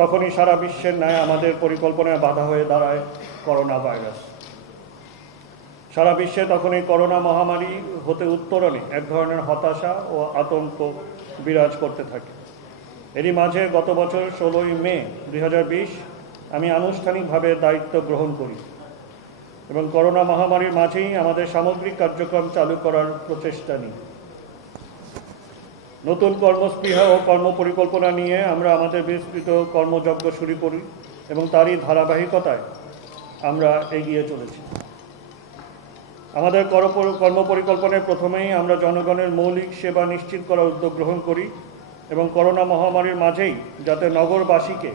তখনই সারা বিশ্বের ন্যায় আমাদের পরিকল্পনায় বাধা হয়ে দাঁড়ায় করোনা ভাইরাস। সারা বিশ্বে তখন এই করোনা মহামারী হতে উত্তরণে এক ধরনের হতাশা ও আতঙ্ক বিরাজ করতে থাকে। এরই মাঝে গত বছর 16ই মে 2020 আমি আনুষ্ঠানিকভাবে দায়িত্ব গ্রহণ করি এবং করোনা মহামারীর মাঝেই আমাদের সামগ্রিক কার্যক্রম চালু করার প্রচেষ্টা নিই। নতুন কর্মস্পৃহা ও কর্মপরিকল্পনা নিয়ে আমরা আমাদের বিস্তৃত কর্মযজ্ঞ শুরু করি এবং তারই ধারাবাহিকতায় আমরা এগিয়ে চলেছি। আমাদের কর্মপরিকল্পনায় প্রথমেই আমরা জনগণের মৌলিক সেবা নিশ্চিত করার উদ্যোগ গ্রহণ করি এবং করোনা মহামারীর মাঝেই যাতে নগরবাসীকে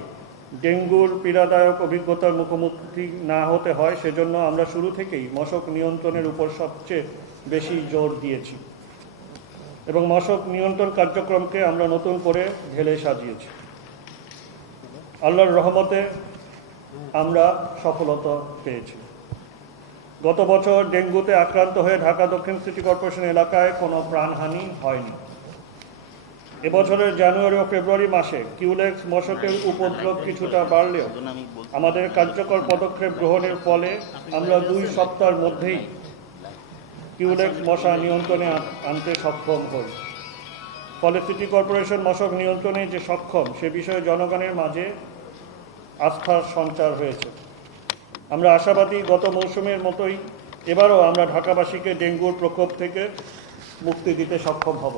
ডেঙ্গুর পীড়াদায়ক অভিজ্ঞতার মুখোমুখি না হতে হয় সেজন্য আমরা শুরু থেকেই মশক নিয়ন্ত্রণের উপর সবচেয়ে বেশি জোর দিয়েছি এবং মশক নিয়ন্ত্রণ কার্যক্রমকে আমরা নতুন করে ঢেলে সাজিয়েছি। আল্লাহর রহমতে আমরা সফলতা পেয়েছি। গত বছর ডেঙ্গুতে আক্রান্ত হয়ে ঢাকা দক্ষিণ সিটি কর্পোরেশন এলাকায় কোনো প্রাণহানি হয়নি। এবছরের জানুয়ারি ও ফেব্রুয়ারি মাসে কিউলেক্স মশকের উপদ্রব কিছুটা বাড়লেও আমাদের কার্যকর পদক্ষেপ গ্রহণের ফলে আমরা 2 সপ্তাহের মধ্যেই কিউলেক্স মশা নিয়ন্ত্রণে আনতে সক্ষম হই। ফলে সিটি কর্পোরেশন মশক নিয়ন্ত্রণে যে সক্ষম সে বিষয়ে জনগণের মাঝে আস্থার সঞ্চার হয়েছে। আমরা আশাবাদী গত মৌসুমের মতোই এবারও আমরা ঢাকাবাসীকে ডেঙ্গুর প্রকোপ থেকে মুক্তি দিতে সক্ষম হব।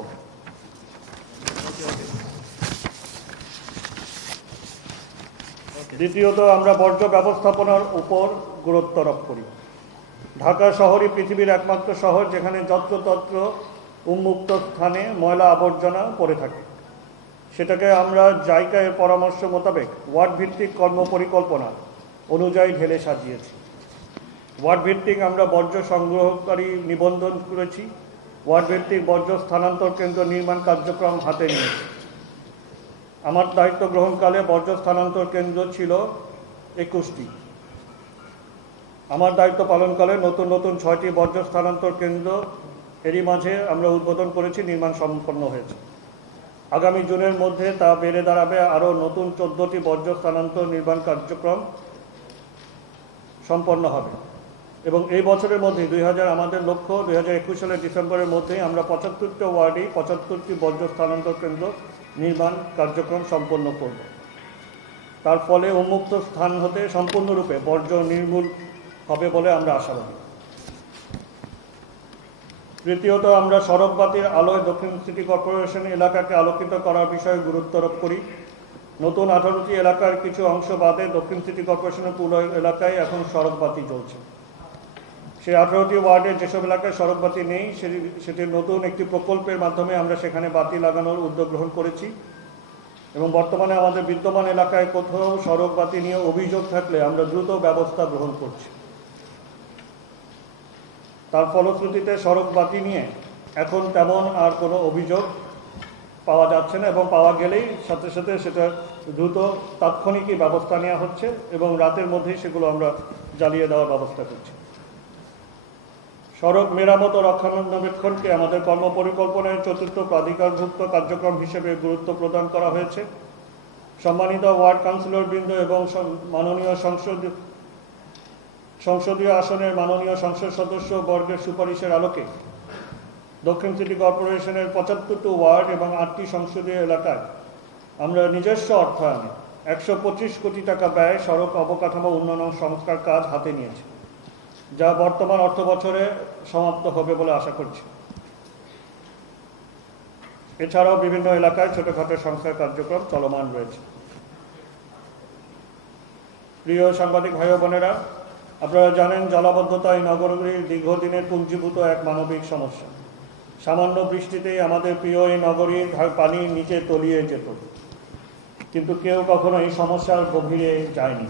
দ্বিতীয়ত, আমরা বর্জ্য ব্যবস্থাপনার উপর গুরুত্ব আরোপ করি। ঢাকা শহরই পৃথিবীর একমাত্র শহর যেখানে যত্রতত্র উন্মুক্ত স্থানে ময়লা আবর্জনা পড়ে থাকে। সেটাকে আমরা জাইকার পরামর্শ মোতাবেক ওয়ার্ড ভিত্তিক কর্মপরিকল্পনা অনুযায়ী ঢেলে সাজিয়েছি। ওয়ার্ড ভিত্তিক আমরা বর্জ্য সংগ্রহকারী নিবন্ধন করেছি। ওয়ার্ড ভিত্তিক বর্জ্য স্থানান্তর কেন্দ্র নির্মাণ কার্যক্রম হাতে নিয়েছি। আমার দায়িত্ব গ্রহণকালে বর্জ্য স্থানান্তর কেন্দ্র ছিল 21টি। আমার দায়িত্ব পালনকালে নতুন নতুন 6টি বর্জ্য স্থানান্তর কেন্দ্র এরই মাঝে আমরা উদ্বোধন করেছি, নির্মাণ সম্পন্ন হয়েছে। আগামী জুনের মধ্যে তা বেড়ে দাঁড়াবে আরও নতুন 14টি বর্জ্য স্থানান্তর নির্মাণ কার্যক্রম সম্পন্ন হবে এবং এই বছরের মধ্যে আমাদের লক্ষ্য 2021 সালের ডিসেম্বরের মধ্যেই আমরা 75টি ওয়ার্ডে 75টি বর্জ্য স্থানান্তর কেন্দ্র নির্মাণ কার্যক্রম সম্পন্ন করব। তার ফলে উন্মুক্ত স্থান হতে সম্পূর্ণরূপে বর্জ্য নির্মূল হবে বলে আমরা আশাবাদী। তৃতীয়ত, আমরা সড়কবাতির আলোয় দক্ষিণ সিটি কর্পোরেশন এলাকাকে আলোকিত করার বিষয়ে গুরুত্ব আরোপ করি। নতুন 18টি এলাকার কিছু অংশ বাদে দক্ষিণ সিটি কর্পোরেশনের পুরো এলাকায় এখন সড়কবাতি জ্বলছে। সেই 18টি ওয়ার্ডে যেসব এলাকায় সড়কবাতি নেই সেটির নতুন একটি প্রকল্পের মাধ্যমে আমরা সেখানে বাতি লাগানোর উদ্যোগ গ্রহণ করেছি এবং বর্তমানে আমাদের বিদ্যমান এলাকায় কোথাও সড়কবাতি নিয়ে অভিযোগ থাকলে আমরা দ্রুত ব্যবস্থা গ্রহণ করছি। তার ফলশ্রুতিতে সড়কবাতি নিয়ে এখন তেমন আর কোনো অভিযোগ পাওয়া যাচ্ছে না এবং পাওয়া গেলেই সাথে সাথে সেটা দ্রুত তাৎক্ষণিকই ব্যবস্থা নেওয়া হচ্ছে এবং রাতের মধ্যেই সেগুলো আমরা জ্বালিয়ে দেওয়ার ব্যবস্থা করছি। সড়ক মেরামত ও রক্ষণাবেক্ষণকে আমাদের কর্মপরিকল্পনায় 4র্থ প্রাধিকারভুক্ত কার্যক্রম হিসেবে গুরুত্ব প্রদান করা হয়েছে। সম্মানিত ওয়ার্ড কাউন্সিলরবৃন্দ এবং মাননীয় সংসদীয় আসনের মাননীয় সংসদ সদস্য বর্গের সুপারিশের আলোকে দক্ষিণ সিটি কর্পোরেশনের 75টি ওয়ার্ড এবং 8টি সংসদীয় এলাকায় আমরা নিজস্ব অর্থায়নে 125 কোটি টাকা ব্যয়ে সড়ক অবকাঠামো উন্নয়ন সংস্কার কাজ হাতে নিয়েছি, যা বর্তমান অর্থ বছরে সমাপ্ত হবে বলে আশা করছি। এছাড়াও বিভিন্ন এলাকায় ছোটখাটো সংস্কার কার্যক্রম চলমান রয়েছে। প্রিয় সাংবাদিক ভাই ও বোনেরা, আপনারা জানেন জলাবদ্ধতা এই নগরীর দীর্ঘদিনের পুঞ্জীভূত এক মানবিক সমস্যা। সামান্য বৃষ্টিতেই আমাদের প্রিয় এই নগরীর পানির নিচে তলিয়ে যেত, কিন্তু কেউ কখনো এই সমস্যার গভীরে যায়নি।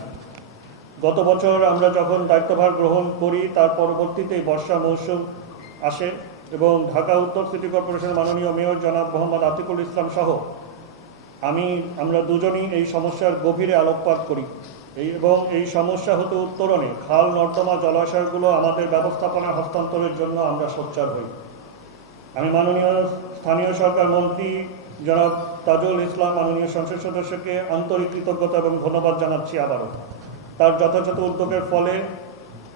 গত বছর আমরা যখন দায়িত্বভার গ্রহণ করি তার পরবর্তীতেই বর্ষা মৌসুম আসে এবং ঢাকা উত্তর সিটি কর্পোরেশন মাননীয় মেয়র জনাব মোহাম্মদ আতিকুল ইসলাম সহ আমরা দুজনই এই সমস্যার গভীরে আলোকপাত করি এবং এই সমস্যা হতে উত্তরণে খাল নর্দমা জলাশয়গুলো আমাদের ব্যবস্থাপনা হস্তান্তরের জন্য আমরা সোচ্চার হই। আমি মাননীয় স্থানীয় সরকার মন্ত্রী জনাব তাজুল ইসলাম মাননীয় সংসদ সদস্যকে আন্তরিক কৃতজ্ঞতা এবং ধন্যবাদ জানাচ্ছি আবারও। তার যথাযথ উদ্যোগের ফলে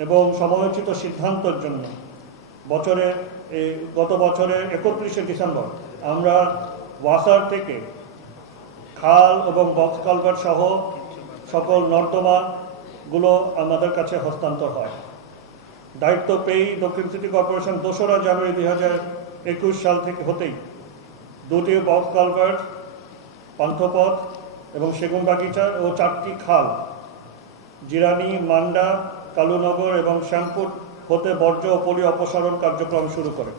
এবং সময়োচিত সিদ্ধান্তের জন্য গত বছরের 31শে ডিসেম্বর আমরা ওয়াসার থেকে খাল এবং বক্স কালভার্ট সহ সকল নর্দমাগুলো আমাদের কাছে হস্তান্তর হয়। দায়িত্ব পেয়েই দক্ষিণ সিটি কর্পোরেশন 2রা জানুয়ারি 2021 সাল থেকে হতেই 2টি বক্স কালভার্ট, পান্থপথ এবং সেগুনবাগিচা ও 4টি খাল জিরানি, মান্ডা, কালুনগর এবং শ্যামপুর হতে বর্জ্য ও পলি অপসারণ কার্যক্রম শুরু করে।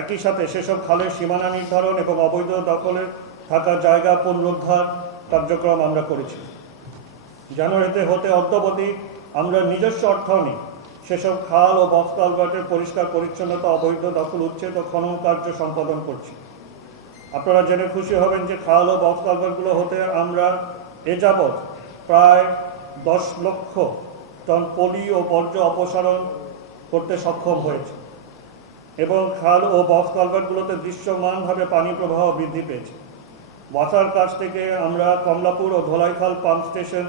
একই সাথে সেসব খালের সীমানা নির্ধারণ এবং অবৈধ দখলে থাকা জায়গা পুনরুদ্ধার কার্যক্রম আমরা করেছি। যেন এতে হতে অদ্যাবধি আমরা নিজস্ব অর্থায়নে সেসব খাল ও বক্স কালভার্টের পরিষ্কার পরিচ্ছন্নতা, অবৈধ দখল উচ্ছেদ ও খনন কার্য সম্পাদন করছি। আপনারা জেনে খুশি হবেন যে খাল ও বক্স কালভার্টগুলো হতে আমরা এ যাবৎ প্রায় 10 লক্ষ টন পলি ও বর্জ্য অপসারণ করতে সক্ষম হয়েছে এবং খাল ও বক্স কালভার্টগুলোতে দৃশ্যমানভাবে পানি প্রবাহ বৃদ্ধি পেয়েছে। ওয়াসার কাছ থেকে আমরা কমলাপুর ও ধলাইখাল পাম্প স্টেশন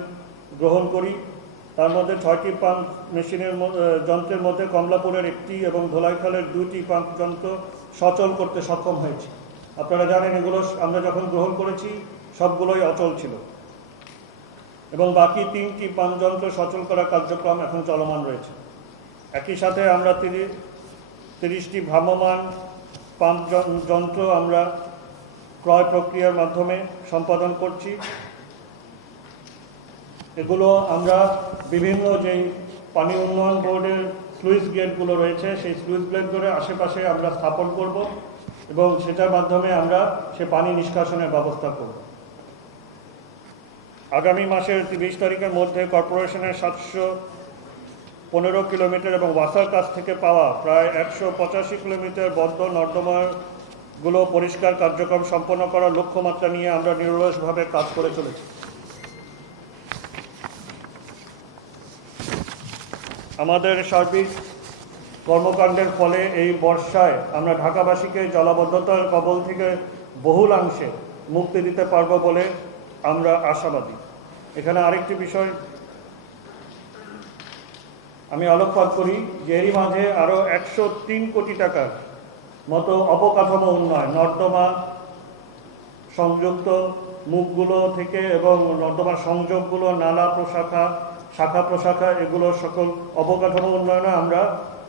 গ্রহণ করি। তার মধ্যে 6টি পাম্প যন্ত্রের মধ্যে কমলাপুরের 1টি এবং ধলাইখালের 2টি পাম্প যন্ত্র সচল করতে সক্ষম হয়েছে। আপনারা জানেন এগুলো আমরা যখন গ্রহণ করেছি সবগুলোই অচল ছিল এবং বাকি 3টি পাম্প যন্ত্র সচল করার কার্যক্রম এখন চলমান রয়েছে। একই সাথে আমরা 30টি ভ্রাম্যমাণ পাম্প যন্ত্র আমরা ক্রয় প্রক্রিয়ার মাধ্যমে সম্পাদন করছি। এগুলো আমরা বিভিন্ন যেই পানি উন্নয়ন বোর্ডের স্লুইস গেটগুলো রয়েছে সেই স্লুইস গেটগুলোর আশেপাশে আমরা স্থাপন করব এবং সেটার মাধ্যমে আমরা সে পানি নিষ্কাশনের ব্যবস্থা করব। আগামী মাসের 30 তারিখের মধ্যে কর্পোরেশনের 715 কিলোমিটার এবং ওয়াসার কাছ থেকে পাওয়া প্রায় 185 কিলোমিটার বদ্ধ নর্দমাগুলো পরিষ্কার কার্যক্রম সম্পন্ন করার লক্ষ্যমাত্রা নিয়ে আমরা নিরলসভাবে কাজ করে চলেছি। আমাদের সার্বিক কর্মকাণ্ডের ফলে এই বর্ষায় আমরা ঢাকাবাসীকে জলাবদ্ধতার কবল থেকে বহুলাংশে মুক্তি দিতে পারব বলে আমরা আশাবাদী। এখানে আরেকটি বিষয় আমি আলোকপাত করি যে এরই মাঝে আরও 103 কোটি টাকার মতো অবকাঠামো উন্নয়ন, নর্দমা সংযুক্ত মুখগুলো থেকে এবং নর্দমা সংযোগগুলো, নালা প্রশাখা, শাখা প্রশাখা, এগুলো সকল অবকাঠামো উন্নয়নে আমরা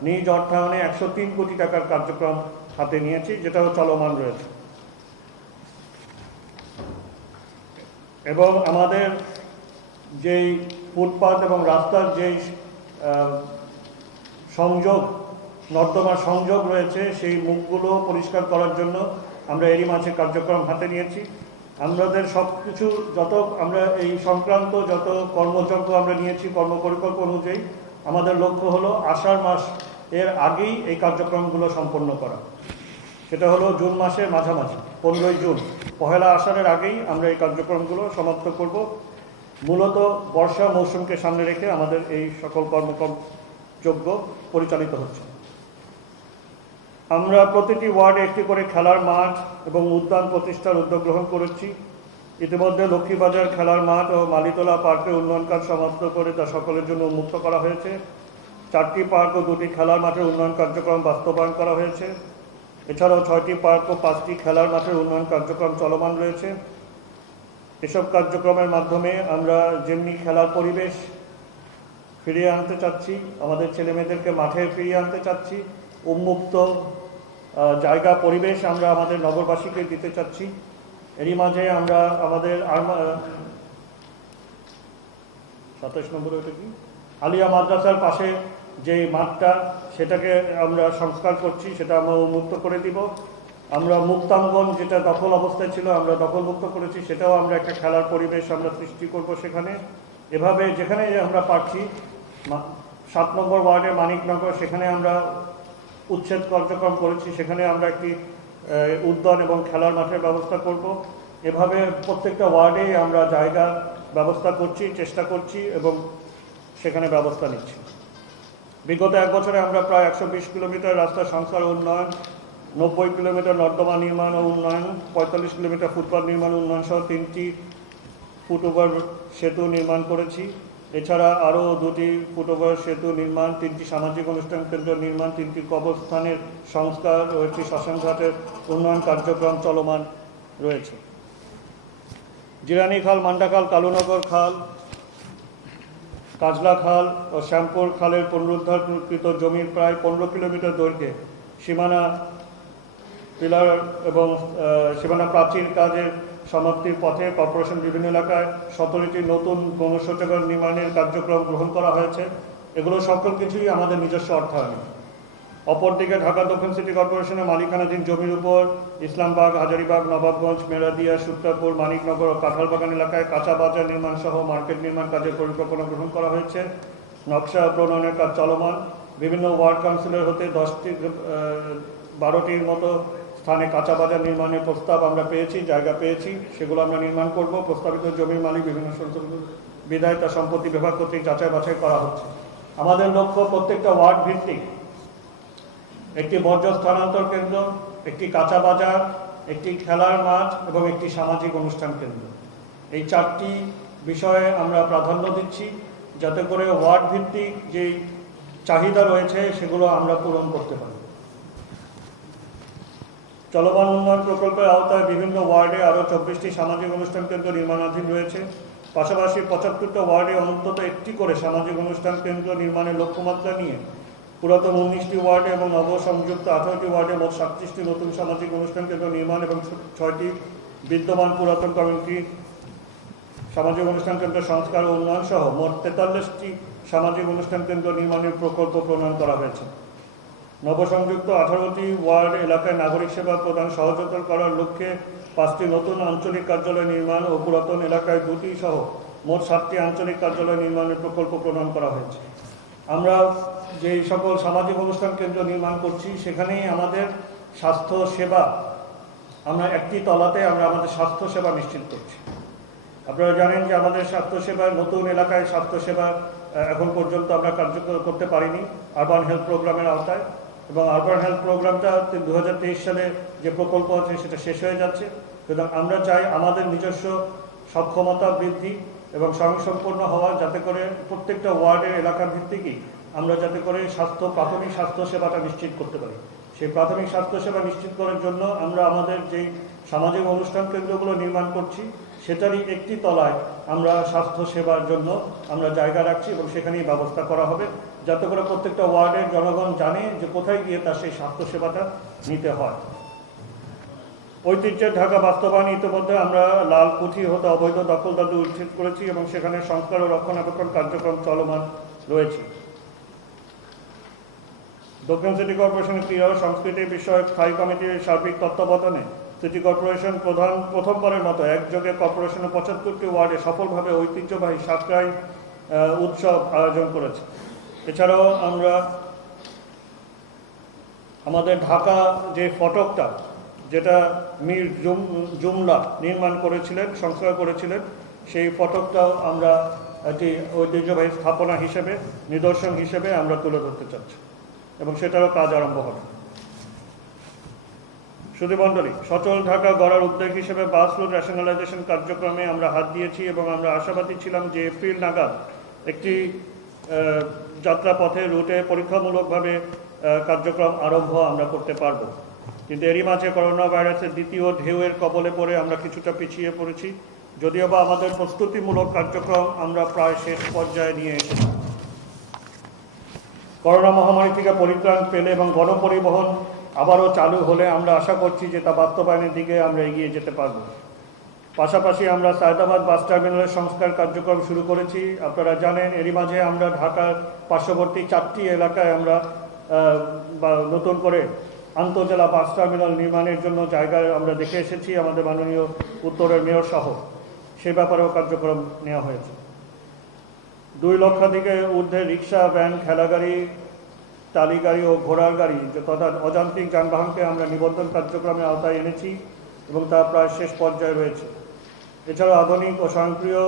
নিজ অর্থায়নে 103 কোটি টাকার কার্যক্রম হাতে নিয়েছি, যেটাও চলমান রয়েছে। এবং আমাদের যেই ফুটপাত এবং রাস্তার যেই সংযোগ, নর্দমার সংযোগ রয়েছে সেই মুখগুলো পরিষ্কার করার জন্য আমরা এরই মাঝে কার্যক্রম হাতে নিয়েছি। আমাদের সব কিছু আমরা এই সংক্রান্ত যত কর্মযজ্ঞ আমরা নিয়েছি কর্মপরিকল্পনা অনুযায়ী আমাদের লক্ষ্য হলো আষাঢ় মাস এর আগেই এই কার্যক্রমগুলো সম্পন্ন করা। সেটা হলো জুন মাসের মাঝামাঝি, 15ই জুন, পহেলা আষাঢ়ের আগেই আমরা এই কার্যক্রমগুলো সমাপ্ত করব। মূলত বর্ষা মৌসুমকে সামনে রেখে আমাদের এই সকল কর্মযজ্ঞ পরিচালিত হচ্ছে। আমরা প্রতিটি ওয়ার্ডে একটি করে খেলার মাঠ এবং উদ্যান প্রতিষ্ঠার উদ্যোগ গ্রহণ করেছি। ইতিমধ্যে লক্ষ্মীবাজার খেলার মাঠ ও মালিতলা পার্কের উন্নয়ন কাজ সমাপ্ত করে তা সকলের জন্য উন্মুক্ত করা হয়েছে। 4টি পার্ক ও 2টি খেলার মাঠের উন্নয়ন কার্যক্রম বাস্তবায়ন করা হয়েছে। এছাড়াও 6টি পার্ক ও 5টি খেলার মাঠের উন্নয়ন কার্যক্রম চলমান রয়েছে। এসব কার্যক্রমের মাধ্যমে আমরা যেমনি খেলার পরিবেশ ফিরিয়ে আনতে চাচ্ছি, আমাদের ছেলেমেয়েদেরকে মাঠে ফিরিয়ে আনতে চাচ্ছি, উন্মুক্ত জায়গা পরিবেশ আমরা আমাদের নগরবাসীকে দিতে চাচ্ছি। এরই মাঝে আমরা আমাদের 27 নম্বর আলিয়া মাদ্রাসার পাশে যে মাঠটা সেটাকে আমরা সংস্কার করছি, সেটা আমরা উন্মুক্ত করে দিব। আমরা মুক্তাঙ্গন যেটা দখল অবস্থায় ছিল আমরা দখলমুক্ত করেছি, সেটাও আমরা একটা খেলার পরিবেশ আমরা সৃষ্টি করব সেখানে। এভাবে যেখানে আমরা পাচ্ছি 7 নম্বর ওয়ার্ডে মানিকনগর, সেখানে আমরা উচ্ছেদ কার্যক্রম করেছি, সেখানে আমরা একটি উদ্যান এবং খেলার মাঠের ব্যবস্থা করব। এভাবে প্রত্যেকটা ওয়ার্ডে আমরা জায়গা ব্যবস্থা করছি, চেষ্টা করছি এবং সেখানে ব্যবস্থা নিচ্ছি। বিগত 1 বছরে আমরা প্রায় 120 কিলোমিটার রাস্তা সংস্কার উন্নয়ন 90 কিলোমিটার নর্দমা নির্মাণ ও উন্নয়ন, 45 কিলোমিটার ফুটপাথ নির্মাণ উন্নয়ন সহ 3টি ফুটওভার সেতু নির্মাণ করেছি। এছাড়া আরও 2টি ফুটওভার সেতু নির্মাণ, 3টি সামাজিক অনুষ্ঠান কেন্দ্র নির্মাণ, 3টি কবরস্থানের সংস্কার ও একটি শ্মশানঘাটের উন্নয়ন কার্যক্রম চলমান রয়েছে। জিরানি খাল, মান্ডা খাল, কালুনগর খাল, কাজলা খাল ও শ্যামপুর খালের পুনরুদ্ধারকৃত জমির প্রায় 15 কিলোমিটার দৈর্ঘ্যে সীমানা পিলার এবং সীমানা প্রাচীর কাজের সমাপ্তির পথে কর্পোরেশন বিভিন্ন এলাকায় 17টি নতুন গণশৌচাগার নির্মাণের কার্যক্রম গ্রহণ করা হয়েছে। এগুলো সকল কিছুই আমাদের নিজস্ব অর্থায়নে। অপরদিকে ঢাকা দক্ষিণ সিটি কর্পোরেশনের মালিকানাধীন জমির উপর ইসলামবাগ, হাজারীবাগ, নবাবগঞ্জ, মেরাদিয়া, সূত্রাপুর, মানিকনগর ও কাঁঠালবাগান এলাকায় কাঁচা বাজার নির্মাণ সহ মার্কেট নির্মাণ কাজের পরিকল্পনা গ্রহণ করা হয়েছে। নকশা প্রণয়নের কাজ চলমান। বিভিন্ন ওয়ার্ড কাউন্সিলর হতে 12টির মতো স্থানে কাঁচা বাজার নির্মাণের প্রস্তাব আমরা পেয়েছি, জায়গা পেয়েছি, সেগুলো আমরা নির্মাণ করব। প্রস্তাবিত জমির মালিক বিভিন্ন বিধায় তার সম্পত্তি বিভাগ কর্তৃক যাচাই বাছাই করা হচ্ছে। আমাদের লক্ষ্য প্রত্যেকটা ওয়ার্ড ভিত্তিক একটি বর্জ্য স্থানান্তর কেন্দ্র, একটি কাঁচা বাজার, একটি খেলার মাঠ এবং একটি সামাজিক অনুষ্ঠান কেন্দ্র। এই 4টি বিষয়ে আমরা প্রাধান্য দিচ্ছি, যাতে করে ওয়ার্ড ভিত্তিক যেই চাহিদা রয়েছে সেগুলো আমরা পূরণ করতে পারি। চলমান উন্নয়ন প্রকল্পের আওতায় বিভিন্ন ওয়ার্ডে আরও 24টি সামাজিক অনুষ্ঠান কেন্দ্র নির্মাণাধীন রয়েছে। পাশাপাশি 75টা ওয়ার্ডে অন্তত একটি করে সামাজিক অনুষ্ঠান কেন্দ্র নির্মাণের লক্ষ্যমাত্রা নিয়ে পুরাতন 19টি ওয়ার্ডে এবং নবসংযুক্ত 18টি ওয়ার্ডে মোট 37টি নতুন সামাজিক অনুষ্ঠান কেন্দ্র নির্মাণ এবং 6টি বিদ্যমান পুরাতন কমিউনিটি সামাজিক অনুষ্ঠান কেন্দ্র সংস্কার ও উন্নয়ন সহ মোট 43টি সামাজিক অনুষ্ঠান কেন্দ্র নির্মাণের প্রকল্প প্রণয়ন করা হয়েছে। নবসংযুক্ত 18টি ওয়ার্ড এলাকায় নাগরিক সেবা প্রদান সহজতর করার লক্ষ্যে 5টি নতুন আঞ্চলিক কার্যালয় নির্মাণ ও পুরাতন এলাকায় 2টি সহ মোট 7টি আঞ্চলিক কার্যালয় নির্মাণের প্রকল্প প্রণয়ন করা হয়েছে। আমরা যে সকল সামাজিক অনুষ্ঠান কেন্দ্র নির্মাণ করছি সেখানেই আমাদের স্বাস্থ্য সেবা, আমরা একটি তলাতে আমরা আমাদের স্বাস্থ্য সেবা নিশ্চিত করছি। আপনারা জানেন যে আমাদের স্বাস্থ্যসেবার নতুন এলাকায় স্বাস্থ্যসেবা এখন পর্যন্ত আমরা কার্যকর করতে পারিনি আরবান হেলথ প্রোগ্রামের আওতায়, এবং আরবান হেলথ প্রোগ্রামটা 2023 সালে যে প্রকল্প আছে সেটা শেষ হয়ে যাচ্ছে। সুতরাং আমরা চাই আমাদের নিজস্ব সক্ষমতা বৃদ্ধি এবং স্বয়ংসম্পূর্ণ হওয়া, যাতে করে প্রত্যেকটা ওয়ার্ডের এলাকা ভিত্তিকই আমরা যাতে করে প্রাথমিক স্বাস্থ্যসেবাটা নিশ্চিত করতে পারি। সেই প্রাথমিক স্বাস্থ্যসেবা নিশ্চিত করার জন্য আমরা আমাদের যেই সামাজিক অনুষ্ঠান কেন্দ্রগুলো নির্মাণ করছি সেটারই একটি তলায় আমরা স্বাস্থ্যসেবার জন্য আমরা জায়গা রাখছি এবং সেখানেই ব্যবস্থা করা হবে, যাতে করে প্রত্যেকটা ওয়ার্ডের জনগণ জানে যে কোথায় গিয়ে তার সেই স্বাস্থ্যসেবাটা নিতে হয়। ঐতিহ্যের ঢাকা বাস্তবায়নে ইতিমধ্যে আমরা লালকুঠি হতে অবৈধ দখলদারি উচ্ছেদ করেছি এবং সেখানে সংস্কার ও রক্ষণাবেক্ষণ কার্যক্রম চলমান রয়েছে। দক্ষিণ সিটি কর্পোরেশনের ক্রীড়া ও সংস্কৃতি বিষয়ক স্থায়ী কমিটির সার্বিক তত্ত্বাবধানে সিটি কর্পোরেশন প্রথমবারের মতো একযোগে কর্পোরেশনের 75টি ওয়ার্ডে সফলভাবে ঐতিহ্যবাহী সাঁকরাই উৎসব আয়োজন করেছে। এছাড়াও আমরা আমাদের ঢাকা যে ফটকটা, যেটা মীর জুমলা নির্মাণ করেছিলেন, সংস্কার করেছিলেন, সেই ফটকটাও আমরা একটি ঐতিহ্যবাহী স্থাপনা হিসেবে, নিদর্শন হিসেবে আমরা তুলে ধরতে চাচ্ছি এবং সেটারও কাজ আরম্ভ হবে। সুধীমণ্ডলী, সচল ঢাকা গড়ার উদ্যোগ হিসেবে বাস রুট রেশনালাইজেশন কার্যক্রমে আমরা হাত দিয়েছি এবং আমরা আশাবাদী ছিলাম যে এপ্রিল নাগাদ একটি যাত্রাপথে রুটে পরীক্ষামূলকভাবে কার্যক্রম আরম্ভ আমরা করতে পারব। কিন্তু এরই মাঝে করোনা ভাইরাসের দ্বিতীয় ঢেউয়ের কবলে পড়ে আমরা কিছুটা পিছিয়ে পড়েছি, যদিও বা আমাদের প্রস্তুতিমূলক কার্যক্রম আমরা প্রায় শেষ পর্যায়ে নিয়ে এসেছি। করোনা মহামারী থেকে পরিত্রাণ পেলে এবং গণপরিবহন আবারও চালু হলে আমরা আশা করছি যে তা বাস্তবায়নের দিকে আমরা এগিয়ে যেতে পারব। পাশাপাশি আমরা সায়দাবাদ বাস টার্মিনালের সংস্কার কার্যক্রম শুরু করেছি। আপনারা জানেন এরই মাঝে আমরা ঢাকার পার্শ্ববর্তী 4টি এলাকায় আমরা নতুন করে আন্তঃজেলা বাস টার্মিনাল নির্মাণের জন্য জায়গায় আমরা দেখে এসেছি, আমাদের মাননীয় উত্তরের মেয়র সহ সে ব্যাপারেও কার্যক্রম নেওয়া হয়েছে। 2 লক্ষাধিকের ঊর্ধ্বে রিক্সা, ভ্যান, ঠেলাগাড়ি, টালি গাড়ি ও ঘোড়ার গাড়ি তথা অযান্ত্রিক যানবাহনকে আমরা নিবন্ধন কার্যক্রমের আওতায় এনেছি এবং তা প্রায় শেষ পর্যায়ে রয়েছে। এছাড়াও আধুনিক ও স্বয়ংক্রিয়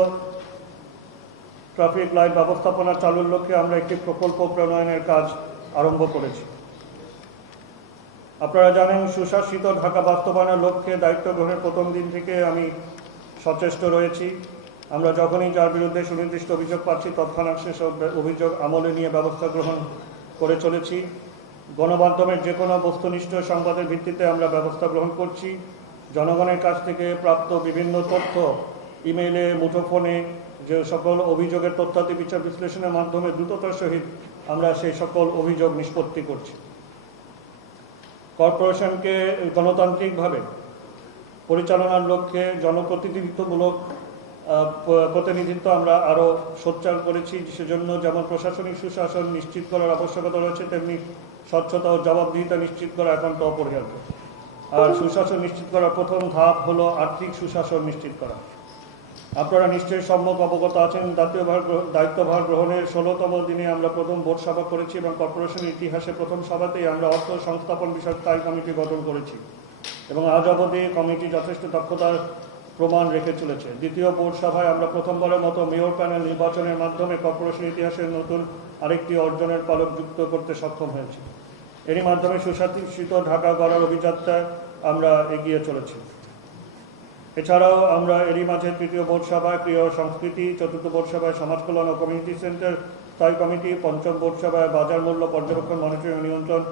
ট্রাফিক লাইট ব্যবস্থাপনা চালুর লক্ষ্যে আমরা একটি প্রকল্প প্রণয়নের কাজ আরম্ভ করেছি। আপনারা জানেন, সুশাসিত ঢাকা বাস্তবায়নের লক্ষ্যে দায়িত্ব গ্রহণের প্রথম দিন থেকে আমি সচেষ্ট রয়েছি। আমরা যখনই যার বিরুদ্ধে সুনির্দিষ্ট অভিযোগ পাচ্ছি তৎক্ষণাৎ সেসব অভিযোগ আমলে নিয়ে ব্যবস্থা গ্রহণ করে চলেছি। গণমাধ্যমের যে কোনো বস্তুনিষ্ঠ সংবাদের ভিত্তিতে আমরা ব্যবস্থা গ্রহণ করছি। জনগণের কাছ থেকে প্রাপ্ত বিভিন্ন তথ্য, ইমেইলে, মুঠোফোনে যে সকল অভিযোগের তথ্যাদি বিচার বিশ্লেষণের মাধ্যমে দ্রুততার সহিত আমরা সেই সকল অভিযোগ নিষ্পত্তি করছি। কর্পোরেশনকে গণতান্ত্রিকভাবে পরিচালনার লক্ষ্যে জনপ্রতিনিধিত্বমূলক প্রতিনিধিত্ব আমরা আরও সোচ্চার করেছি। সেজন্য যেমন প্রশাসনিক সুশাসন নিশ্চিত করার আবশ্যকতা রয়েছে, তেমনি স্বচ্ছতা ও জবাবদিহিতা নিশ্চিত করা একান্ত অপরিহার্য। আর সুশাসন নিশ্চিত করার প্রথম ধাপ হলো আর্থিক সুশাসন নিশ্চিত করা। আপনারা নিশ্চয়ই সম্যক অবগত আছেন, দায়িত্বভার গ্রহণের 16তম দিনে আমরা প্রথম বোর্ড সভা করেছি এবং কর্পোরেশনের ইতিহাসে প্রথম সভাতেই আমরা অর্থ সংস্থাপন বিষয়ক স্থায়ী কমিটি গঠন করেছি এবং আজ অবধি কমিটি যথেষ্ট দক্ষতার প্রমাণ রেখে চলেছে। দ্বিতীয় বোর্ড সভায় আমরা প্রথমবারের মতো মেয়র প্যানেল নির্বাচনের মাধ্যমে কর্পোরেশন ইতিহাসের নতুন আরেকটি অর্জনের পালক যুক্ত করতে সক্ষম হয়েছি। এরই মাধ্যমে সুশাসিত ঢাকা গড়ার অভিযাত্রায় আমরা এগিয়ে চলেছি। এছাড়াও আমরা এরই মাঝে তৃতীয় বোর্ড সভায় ক্রীড়া ও সংস্কৃতি, চতুর্থ বোর্ড সভায় সমাজ কল্যাণ ও কমিউনিটি সেন্টার স্থায়ী কমিটি, পঞ্চম বোর্ড সভায় বাজার মূল্য পর্যবেক্ষণ, মনিটরিং ও নিয়ন্ত্রণ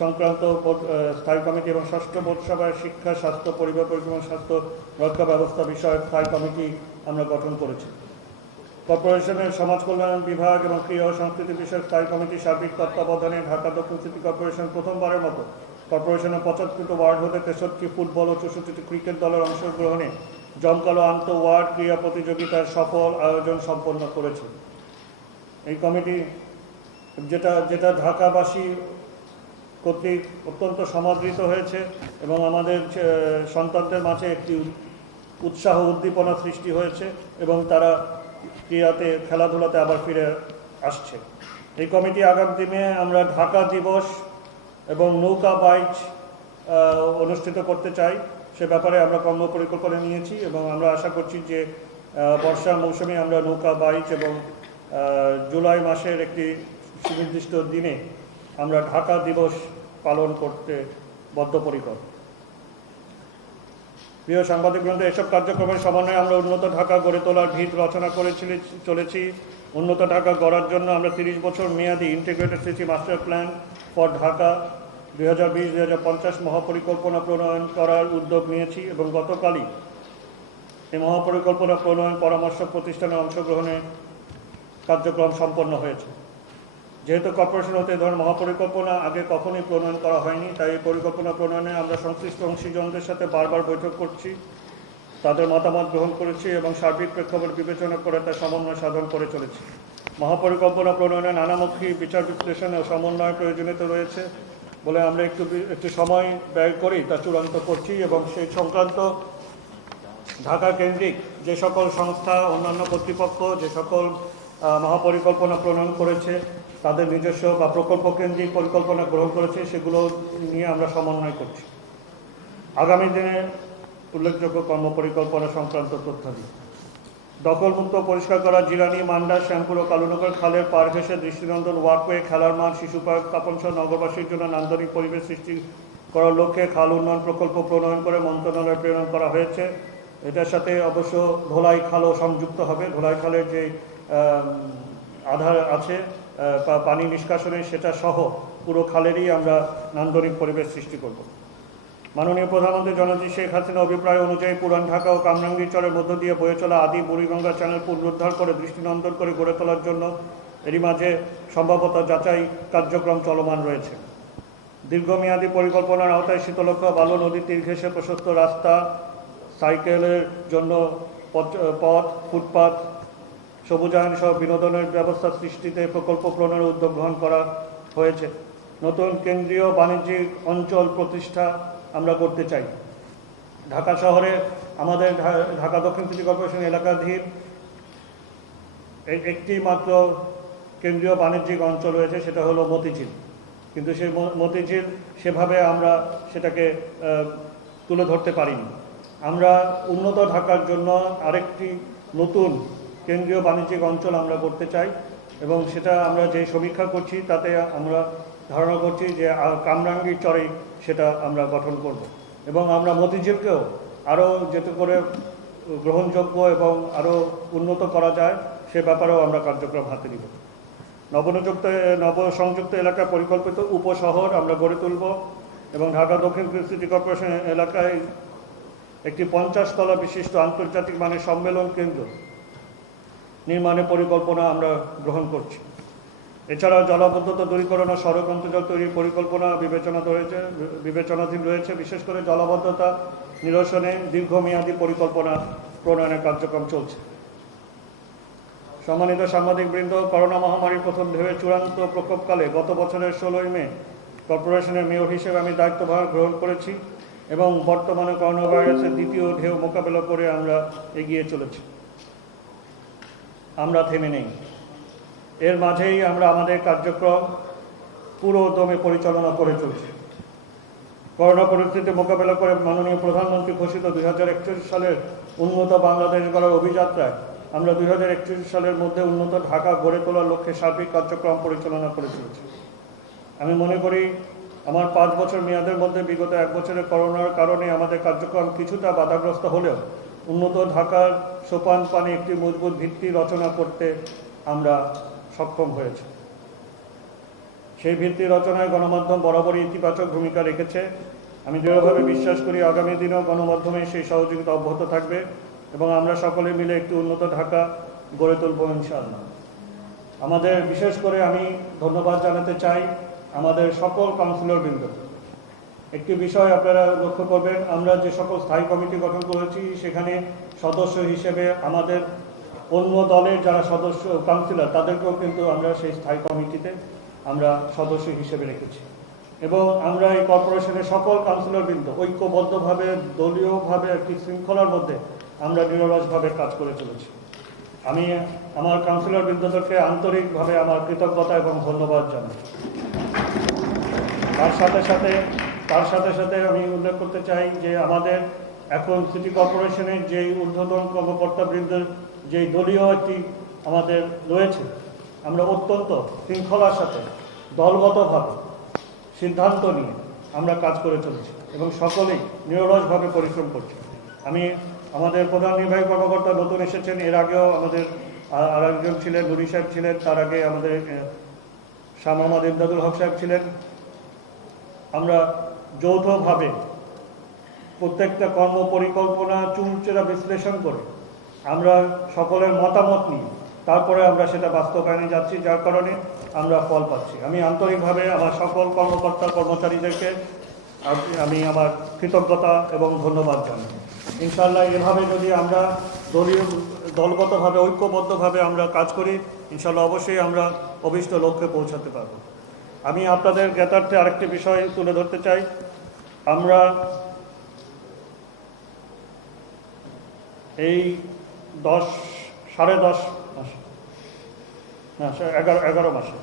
সংক্রান্ত স্থায়ী কমিটি এবং ষষ্ঠ বোর্ড সভায় শিক্ষা, স্বাস্থ্য, পরিবার পরিক্রমা, স্বাস্থ্য রক্ষা ব্যবস্থা বিষয়ক স্থায়ী কমিটি আমরা গঠন করেছি। কর্পোরেশনের সমাজ কল্যাণ বিভাগ এবং ক্রীড়া ও সংস্কৃতি বিষয়ক স্থায়ী কমিটির সার্বিক তত্ত্বাবধানে ঢাকা দক্ষিণ সিটি কর্পোরেশন প্রথমবারের মতো কর্পোরেশনের 75টি ওয়ার্ড হতে 63টি ফুটবল ও 64টি ক্রিকেট দলের অংশগ্রহণে জমকালো আন্তঃ ওয়ার্ড ক্রীড়া প্রতিযোগিতার সফল আয়োজন সম্পন্ন করেছে। এই কমিটি যেটা ঢাকাবাসী কর্তৃক অত্যন্ত সমাদৃত হয়েছে এবং আমাদের সন্তানদের মাঝে একটি উৎসাহ উদ্দীপনা সৃষ্টি হয়েছে এবং তারা ক্রীড়াতে, খেলাধুলাতে আবার ফিরে আসছে। এই কমিটি আগামী দিনে আমরা ঢাকা দিবস এবং নৌকা বাইচ অনুষ্ঠিত করতে চাই, সে ব্যাপারে আমরা কর্ম পরিকল্পনা নিয়েছি এবং আমরা আশা করছি যে বর্ষা মৌসুমে আমরা নৌকা বাইচ এবং জুলাই মাসের একটি সুনির্দিষ্ট দিনে আমরা ঢাকা দিবস পালন করতে বদ্ধপরিকর। প্রিয় সাংবাদিকবৃন্দ, এসব কার্যক্রমের সমন্বয়ে আমরা উন্নত ঢাকা গড়ে তোলার ভিত রচনা করে চলেছি। উন্নত ঢাকা গড়ার জন্য আমরা 30 বছর মেয়াদী integrated city master plan for Dhaka 2020-2050 মহাপরিকল্পনা প্রণয়ন করার উদ্যোগ নিয়েছি এবং গতকালই এই মহাপরিকল্পনা প্রণয়ন পরামর্শ প্রতিষ্ঠানের অংশগ্রহণে কার্যক্রম সম্পন্ন হয়েছে। যেহেতু কর্পোরেশন হতে এই ধরনের মহাপরিকল্পনা আগে কখনোই প্রণয়ন করা হয়নি, তাই এই পরিকল্পনা প্রণয়নে আমরা সংশ্লিষ্ট অংশীজনদের সাথে বারবার বৈঠক করছি, তাদের মতামত গ্রহণ করেছি এবং সার্বিক প্রেক্ষাপট বিবেচনা করে তার সমন্বয় সাধন করে চলেছি। মহাপরিকল্পনা প্রণয়নে নানামুখী বিচার বিশ্লেষণ ও সমন্বয়ের প্রয়োজনীয়তা রয়েছে বলে আমরা একটু সময় ব্যয় করেই তা চূড়ান্ত করছি এবং সেই সংক্রান্ত ঢাকা কেন্দ্রিক যে সকল সংস্থা, অন্যান্য কর্তৃপক্ষ যে সকল মহাপরিকল্পনা প্রণয়ন করেছে, তাদের নিজস্ব বা প্রকল্প কেন্দ্রিক পরিকল্পনা গ্রহণ করেছে, সেগুলো নিয়ে আমরা সমন্বয় করছি। আগামী দিনে উল্লেখযোগ্য কর্মপরিকল্পনা সংক্রান্ত তথ্যাদি: দখলমুক্ত পরিষ্কার করা জিরানি, মান্ডা, শ্যামপুর ও কালুনগর খালের পার ঘেঁষে দৃষ্টিনন্দন ওয়াকওয়ে, খেলার মাঠ, শিশু পার্ক স্থাপন সহ নগরবাসীর জন্য নান্দনিক পরিবেশ সৃষ্টি করার লক্ষ্যে খাল উন্নয়ন প্রকল্প প্রণয়ন করে মন্ত্রণালয়ে প্রেরণ করা হয়েছে। এটার সাথে অবশ্য ধোলাই খালও সংযুক্ত হবে। ধোলাই খালের যে আধার আছে পানি নিষ্কাশনের, সেটা সহ পুরো খালেরই আমরা নান্দনিক পরিবেশ সৃষ্টি করব। মাননীয় প্রধানমন্ত্রী জননেত্রী শেখ হাসিনার অভিপ্রায় অনুযায়ী পুরান ঢাকা ও কামরাঙ্গীর চরের মধ্য দিয়ে বয়ে চলা আদি বুড়িগঙ্গা চ্যানেল পুনরুদ্ধার করে দৃষ্টিনন্দন করে গড়ে তোলার জন্য এরই মাঝে সম্ভাব্যতা যাচাই কার্যক্রম চলমান রয়েছে। দীর্ঘমেয়াদী পরিকল্পনার আওতায় শীতলক্ষ্যা বালু নদীর তীর ঘেঁষে প্রশস্ত রাস্তা, সাইকেলের জন্য পথ, ফুটপাথ, সবুজায়ন সহ বিনোদনের ব্যবস্থা সৃষ্টিতে প্রকল্প প্রণয়নের উদ্যোগ গ্রহণ করা হয়েছে। নতুন কেন্দ্রীয় বাণিজ্যিক অঞ্চল প্রতিষ্ঠা আমরা করতে চাই। ঢাকা শহরে আমাদের ঢাকা দক্ষিণ সিটি কর্পোরেশন এলাকাধীন একটি মাত্র কেন্দ্রীয় বাণিজ্যিক অঞ্চল রয়েছে, সেটা হলো মতিঝিল। কিন্তু সেই মতিঝিল সেভাবে আমরা সেটাকে তুলে ধরতে পারিনি। আমরা উন্নত ঢাকার জন্য আরেকটি নতুন কেন্দ্রীয় বাণিজ্যিক অঞ্চল আমরা করতে চাই এবং সেটা আমরা যে সমীক্ষা করছি তাতে আমরা ধারণা করছি যে কামরাঙ্গীর চরে সেটা আমরা গঠন করব এবং আমরা মতিঝিলকেও আরও যাতে করে গ্রহণযোগ্য এবং আরও উন্নত করা যায় সে ব্যাপারেও আমরা কার্যক্রম হাতে নিব। নবসংযুক্ত এলাকা পরিকল্পিত উপশহর আমরা গড়ে তুলব এবং ঢাকা দক্ষিণ সিটি কর্পোরেশন এলাকায় একটি 50 তলা বিশিষ্ট আন্তর্জাতিক মানের সম্মেলন কেন্দ্র নির্মাণের পরিকল্পনা আমরা গ্রহণ করছি। এছাড়াও জলাবদ্ধতা দূরীকরণ ও সড়ক অন্তর্জাল তৈরির পরিকল্পনা বিবেচনাধীন রয়েছে। বিশেষ করে জলাবদ্ধতা নিরসনে দীর্ঘমেয়াদী পরিকল্পনা প্রণয়নের কার্যক্রম চলছে। সম্মানিত সাংবাদিকবৃন্দ, করোনা মহামারীর প্রথম ঢেউয়ের চূড়ান্ত প্রকোপকালে গত বছরের 16 মে কর্পোরেশনের মেয়র হিসেবে আমি দায়িত্বভার গ্রহণ করেছি এবং বর্তমানে করোনা ভাইরাসের দ্বিতীয় ঢেউ মোকাবেলা করে আমরা এগিয়ে চলেছি। আমরা থেমে নেই। এর মাঝেই আমরা আমাদের কার্যক্রম পুরো দমে পরিচালনা করে চলছি। করোনা পরিস্থিতি মোকাবেলা করে মাননীয় প্রধানমন্ত্রী ঘোষিত 2041 সালের উন্নত বাংলাদেশ গড়ার অভিযাত্রায় আমরা 2041 সালের মধ্যে উন্নত ঢাকা গড়ে তোলার লক্ষ্যে সার্বিক কার্যক্রম পরিচালনা করে চলেছি। আমি মনে করি আমার 5 বছর মেয়াদের মধ্যে বিগত 1 বছরের করোনার কারণে আমাদের কার্যক্রম কিছুটা বাধাগ্রস্ত হলেও উন্নত ঢাকার সোপান পানে একটি মজবুত ভিত্তি রচনা করতে আমরা সক্ষম হয়েছি। সেই ভিত্তি রচনায় গণমাধ্যম বরাবরই ইতিবাচক ভূমিকা রেখেছে। আমি দৃঢ়ভাবে বিশ্বাস করি আগামী দিনেও গণমাধ্যমে সেই সহযোগিতা অব্যাহত থাকবে এবং আমরা সকলে মিলে একটি উন্নত ঢাকা গড়ে তুলব ইনশাআল্লাহ। আমাদের বিশেষ করে আমি ধন্যবাদ জানাতে চাই আমাদের সকল কাউন্সিলরবৃন্দ। একটি বিষয় আপনারা লক্ষ্য করবেন, আমরা যে সকল স্থায়ী কমিটি গঠন করেছি সেখানে সদস্য হিসেবে আমাদের অন্য দলের যারা সদস্য কাউন্সিলর তাদেরকেও কিন্তু আমরা সেই স্থায়ী কমিটিতে আমরা সদস্য হিসেবে রেখেছি এবং আমরা এই কর্পোরেশনের সকল কাউন্সিলরবৃন্দ ঐক্যবদ্ধভাবে দলীয়ভাবে একটি শৃঙ্খলার মধ্যে আমরা নিরলসভাবে কাজ করে চলেছি। আমি আমার কাউন্সিলরবৃন্দদেরকে আন্তরিকভাবে আমার কৃতজ্ঞতা এবং ধন্যবাদ জানাই। তার সাথে সাথে আমি উল্লেখ করতে চাই যে আমাদের এখন সিটি কর্পোরেশনের যেই ঊর্ধ্বতন কর্মকর্তাবৃন্দের যেই দলীয় একটি আমাদের রয়েছে, আমরা অত্যন্ত শৃঙ্খলার সাথে দলগতভাবে সিদ্ধান্ত নিয়ে আমরা কাজ করে চলেছি এবং সকলেই নিরলসভাবে পরিশ্রম করছি। আমি আমাদের প্রধান নির্বাহী কর্মকর্তা নতুন এসেছেন, এর আগেও আমাদের আরেকজন ছিলেন, নুরি সাহেব ছিলেন, তার আগে আমাদের শাহ মোহাম্মদ ইমদাদুল হক সাহেব ছিলেন। আমরা যৌথভাবে প্রত্যেকটা কর্ম পরিকল্পনা চুলচেরা বিশ্লেষণ করে আমরা সকলের মতামত নিয়ে তারপরে আমরা সেটা বাস্তবায়নে যাচ্ছি, যার কারণে আমরা ফল পাচ্ছি। আমি আন্তরিকভাবে আমার সকল কর্মকর্তা কর্মচারীদেরকে আমি আমার কৃতজ্ঞতা এবং ধন্যবাদ জানাই। ইনশাআল্লাহ এভাবে যদি আমরা দলগতভাবে ঐক্যবদ্ধভাবে আমরা কাজ করি, ইনশাআল্লাহ অবশ্যই আমরা অভীষ্ট লক্ষ্যে পৌঁছাতে পারব। আমি আপনাদের জ্ঞাতার্থে আরেকটি বিষয় তুলে ধরতে চাই। আমরা এই 11.5 মাস, না 11 মাসে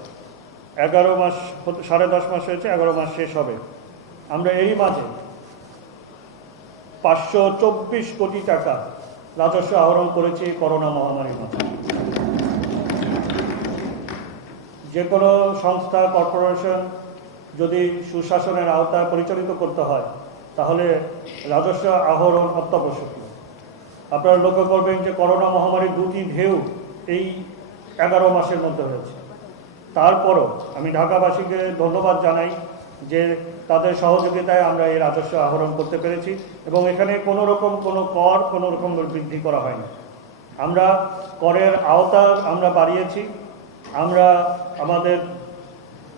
11 মাস 10.5 মাস হয়েছে, 11 মাস শেষ হবে। আমরা এরই মাঝে 524 কোটি টাকা রাজস্ব আহরণ করেছি করোনা মহামারীর মাধ্যমে। যে কোনো সংস্থা কর্পোরেশন যদি সুশাসনের আওতায় পরিচালিত করতে হয় তাহলে রাজস্ব আহরণ অত্যাবশ্যকীয়। আপনারা লক্ষ্য করবেন যে করোনা মহামারীর 2টি ঢেউ এই 11 মাসের মধ্যে হয়েছে। তারপরও আমি ঢাকাবাসীকে ধন্যবাদ জানাই যে তাদের সহযোগিতায় আমরা এই রাজস্ব আহরণ করতে পেরেছি এবং এখানে কোনো রকম বৃদ্ধি করা হয়নি। আমরা করের আওতা আমরা বাড়িয়েছি, আমরা আমাদের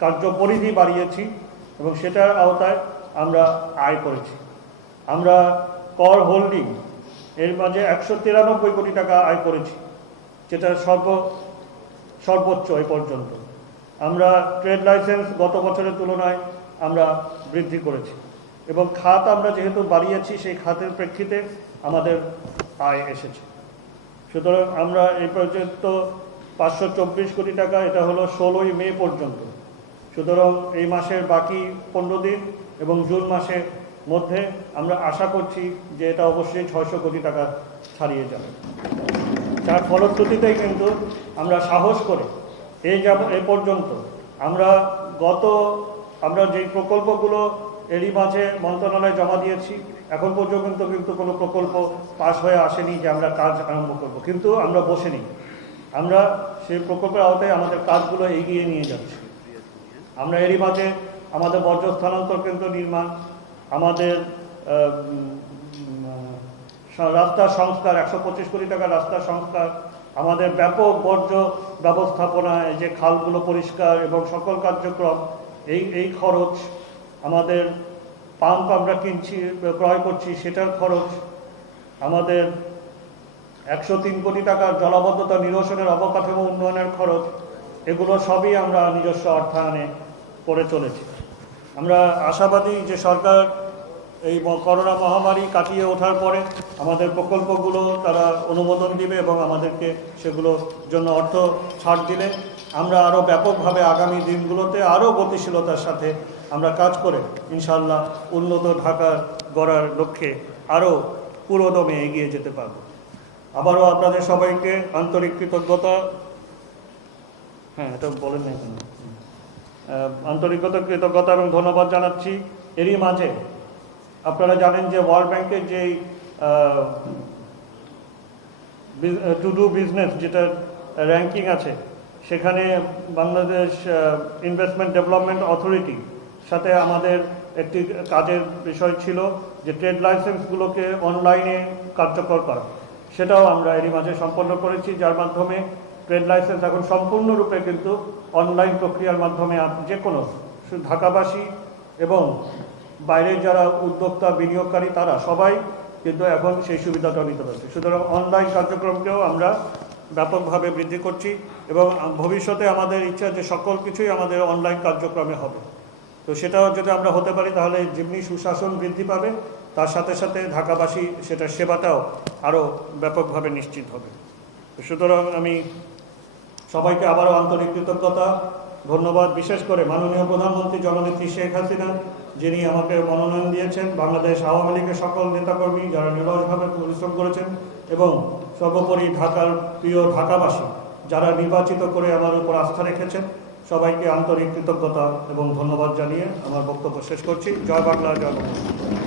কার্যপরিধি বাড়িয়েছি এবং সেটার আওতায় আমরা আয় করেছি। আমরা কর হোল্ডিং এর মাঝে 193 কোটি টাকা আয় করেছি, যেটা সর্বোচ্চ এই পর্যন্ত। আমরা ট্রেড লাইসেন্স গত বছরের তুলনায় আমরা বৃদ্ধি করেছি এবং খাত আমরা যেহেতু বাড়িয়েছি সেই খাতের প্রেক্ষিতে আমাদের আয় এসেছে। সুতরাং আমরা এই পর্যন্ত 524 কোটি টাকা, এটা হলো 16 মে পর্যন্ত। সুতরাং এই মাসের বাকি 15 দিন এবং জুন মাসের মধ্যে আমরা আশা করছি যে এটা অবশ্যই 600 কোটি টাকা ছাড়িয়ে যাবে। যার ফলশ্রুতিতেই কিন্তু আমরা সাহস করে এই পর্যন্ত আমরা যে প্রকল্পগুলো এরই মাঝে মন্ত্রণালয়ে জমা দিয়েছি, এখন পর্যন্ত কিন্তু কোনো প্রকল্প পাশ হয়ে আসেনি যে আমরা কাজ আরম্ভ করব, কিন্তু আমরা বসেনি। আমরা সেই প্রকল্পের আওতায় আমাদের কাজগুলো এগিয়ে নিয়ে যাচ্ছি। আমরা এরই মাঝে আমাদের বর্জ্য স্থানান্তর কেন্দ্র নির্মাণ, আমাদের রাস্তা সংস্কার, 125 কোটি টাকার রাস্তা সংস্কার, আমাদের ব্যাপক বর্জ্য ব্যবস্থাপনায় যে খালগুলো পরিষ্কার এবং সকল কার্যক্রম, এই খরচ, আমাদের পাম্প আমরা ক্রয় করছি সেটার খরচ, আমাদের 103 কোটি টাকার জলাবদ্ধতা নিরসনের অবকাঠামো উন্নয়নের খরচ, এগুলো সবই আমরা নিজস্ব অর্থায়নে করে চলেছি। আমরা আশাবাদী যে সরকার এই করোনা মহামারী কাটিয়ে ওঠার পরে আমাদের প্রকল্পগুলো তারা অনুমোদন দিবে এবং আমাদেরকে সেগুলোর জন্য অর্থ ছাড় দিলে আমরা আরও ব্যাপকভাবে আগামী দিনগুলোতে আরও গতিশীলতার সাথে আমরা কাজ করে ইনশাআল্লাহ উন্নত ঢাকা গড়ার লক্ষ্যে আরও পুরোদমে এগিয়ে যেতে পারব। আবারও আপনাদের সবাইকে আন্তরিক কৃতজ্ঞতা, এটা বলেন না কেন, আন্তরিক কৃতজ্ঞতা এবং ধন্যবাদ জানাচ্ছি। এরই মাঝে আপনারা জানেন যে ওয়ার্ল্ড ব্যাংকের যেই টু ডু বিজনেস যেটার র্যাঙ্কিং আছে, সেখানে বাংলাদেশ ইনভেস্টমেন্ট ডেভেলপমেন্ট অথরিটি সাথে আমাদের একটি কাজের বিষয় ছিল যে ট্রেড লাইসেন্সগুলোকে অনলাইনে কার্যকর করা। সেটাও আমরা এরই মাঝে সম্পন্ন করেছি, যার মাধ্যমে ট্রেড লাইসেন্স এখন সম্পূর্ণরূপে কিন্তু অনলাইন প্রক্রিয়ার মাধ্যমে যে কোনো ঢাকাবাসী এবং বাইরের যারা উদ্যোক্তা বিনিয়োগকারী তারা সবাই কিন্তু এখন সেই সুবিধাটা নিতে পারছে। সুতরাং অনলাইন কার্যক্রমকেও আমরা ব্যাপকভাবে বৃদ্ধি করছি এবং ভবিষ্যতে আমাদের ইচ্ছা যে সকল কিছুই আমাদের অনলাইন কার্যক্রমে হবে। তো সেটাও যদি আমরা হতে পারি তাহলে যেমনি সুশাসন বৃদ্ধি পাবে, তার সাথে সাথে ঢাকাবাসী সেটার সেবাটাও আরও ব্যাপকভাবে নিশ্চিত হবে। সুতরাং আমি সবাইকে আবারও আন্তরিক কৃতজ্ঞতা, ধন্যবাদ, বিশেষ করে মাননীয় প্রধানমন্ত্রী জননেত্রী শেখ হাসিনা, যিনি আমাকে মনোনয়ন দিয়েছেন, বাংলাদেশ আওয়ামী লীগের সকল নেতাকর্মী যারা নিরলসভাবে পরিশ্রম করেছেন এবং সর্বোপরি ঢাকার প্রিয় ঢাকাবাসী যারা নির্বাচিত করে আমার উপর আস্থা রেখেছেন, সবাইকে আন্তরিক কৃতজ্ঞতা এবং ধন্যবাদ জানিয়ে আমার বক্তব্য শেষ করছি। জয় বাংলা, জয় বাংলা।